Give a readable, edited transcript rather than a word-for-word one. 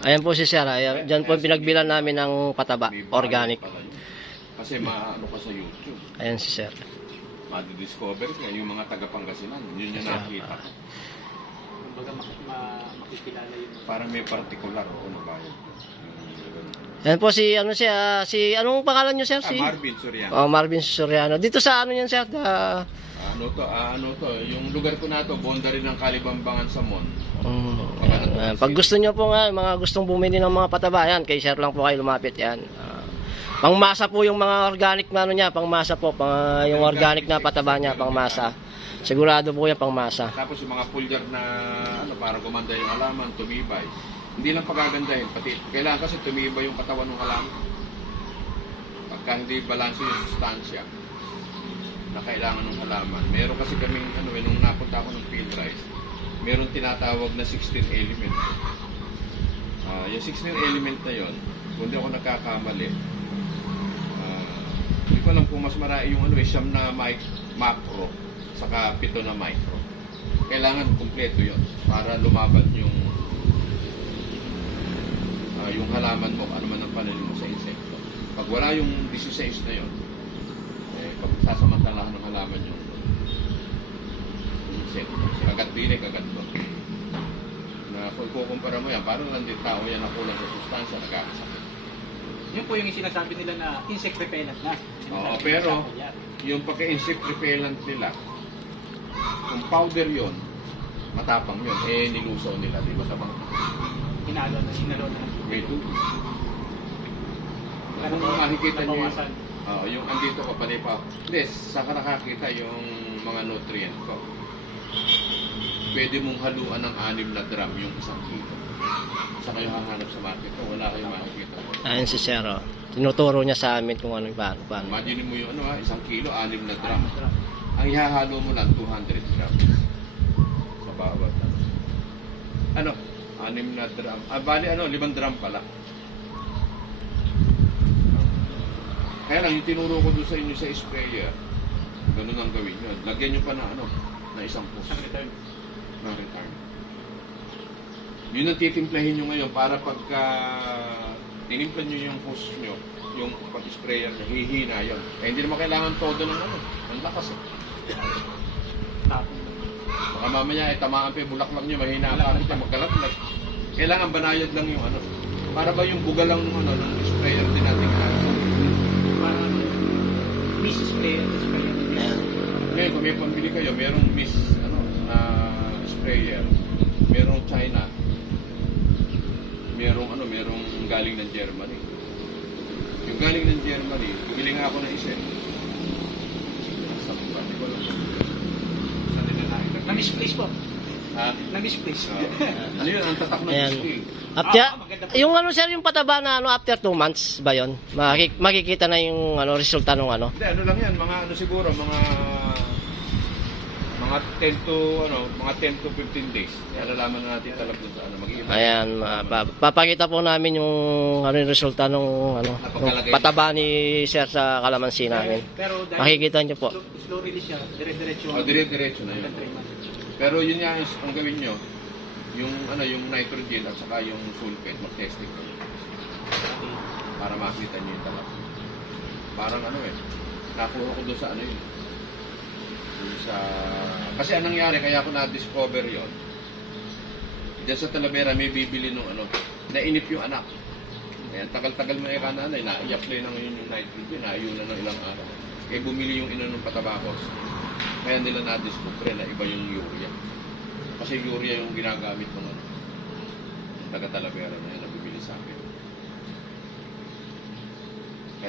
Ayan po si Sir. Ayan, dyan po pinagbilan namin ng pataba, organic. Kasi maano ka sa YouTube. Ayan si Sir. Madi-discover ka yung mga taga-Pangasinan. Yun yung nakita ko. Kumbaga makikilala yun. Parang may particular o ano ba yun? Ayan po si ano siya, si anong pangalan niyo Sir? Si Marvin Soriano. Oh, Marvin Soriano. Dito sa ano yan Sir? Ano to, yung lugar ko na to, bonda rin ng Kalibambangan sa Mon. Ayan. Pag gusto niyo po nga, mga gustong bumili ng mga pataba, yan, kay Sir lang po kayo lumapit yan. Pangmasa po yung mga organic na ano niya, pangmasa po, yung organic na pataba niya, pangmasa. Sigurado po yan pangmasa. Tapos yung mga pulyar na ano, para gumanda yung halaman, tumibay. Hindi lang pagagandahin, pati kailangan kasi tumibay yung katawan ng halaman. Pagka hindi balanse yung sustansya na kailangan ng halaman. Meron kasi kaming ano, nung napunta ako ng field rice, meron tinatawag na 16 element. Yung 16 element na yon, kung di ako nagkakamali, hindi ko alam kung mas marami yung ano, siyam na macro saka 7 na micro. Kailangan kumpleto yon para lumaban yung halaman mo, ano man ang pananim mo sa insekto. Pag wala yung 16 na yon, sasamantalahan ng halaman yung insekto. Agad dinig, agad to. Na kung kukumpara mo yan, parang lang din tao yan na kulang sa sustansya, nagkakasakit. Yun po yung sinasabi nila na insect repellent na. Oo, pero yung pagka-insect repellent nila, kung powder yon, matapang yun, nilusaw nila, di ba sa mga Hinalo na. may tubig. Kung makikita nyo yung, Nabawasan. yung andito ko panay pa, hindi, saka nakakita yung mga nutrient ko. Pwede mong haluan ng 6 na drum yung 1 kilo. Sa kayo hahanap sa market ko, wala kayong makikita. Ayan si Sir. Oh. Tinuturo niya sa amin kung ano yung paano. Imagine mo yung 1 kilo, 6 na drum. Ang ihahalo mo lang 200 grams sa bawat ano, 6 na drum. Bali 5 drum pala. Kaya lang, yung tinuro ko doon sa inyo sa sprayer, ganun ang gawin nyo. Lagyan nyo pa na na 1 push. Na return. Yun ang titimplahin nyo ngayon para pagka tinimplan nyo yung push nyo, yung pag-sprayer nyo, hihina yun. Hindi naman kailangan todo ng ang lakas eh. Baka mamaya tamaan pa yung bulaklak nyo, mahina ang pangit yung magkalatlag. Kailangan banayad lang yung para ba yung buga lang ng sprayer din natin Miss sprayer. Ngayon, kung may pambili kayo, merong miss na sprayer, merong China, merong galing ng Germany. Yung galing ng Germany, bumili nga ako ng isa. Na-misplace po. Ha? Na-misplace. Ano yun? Ang tatak ng Ayan. display. After, yung Sir, yung pataba na after 2 months ba yun? Makikita na yung resulta ng Hindi, lang yan, mga siguro, mga 10 to 15 days. Alalaman na natin talaga sa mag-iiba. Ayan, papakita po namin yung yung resulta ng ng pataba ni Sir sa kalamansi namin. Pero Makikita niyo po. slow release siya, dire-diretso. Dire-diretso na yun. Pero yun nga ang gawin nyo, yung nitrogen at saka yung sulfate, mag-testing ko. Para makita nyo yung talaga. Parang nakuha ko doon sa yun. Kasi anong nangyari, kaya ako na-discover yon. Diyan sa Talavera may bibili nung nainip yung anak. Ayan, tagal-tagal mo nanay, na-i-apply na ngayon yung nitrogen, na-ayunan ng ilang araw. Kaya bumili yung ng patabakos. Kaya nila na-discover na iba yung urea. Kasi urea yung ginagamit ng taga Talavera na yun, nabibili sa akin.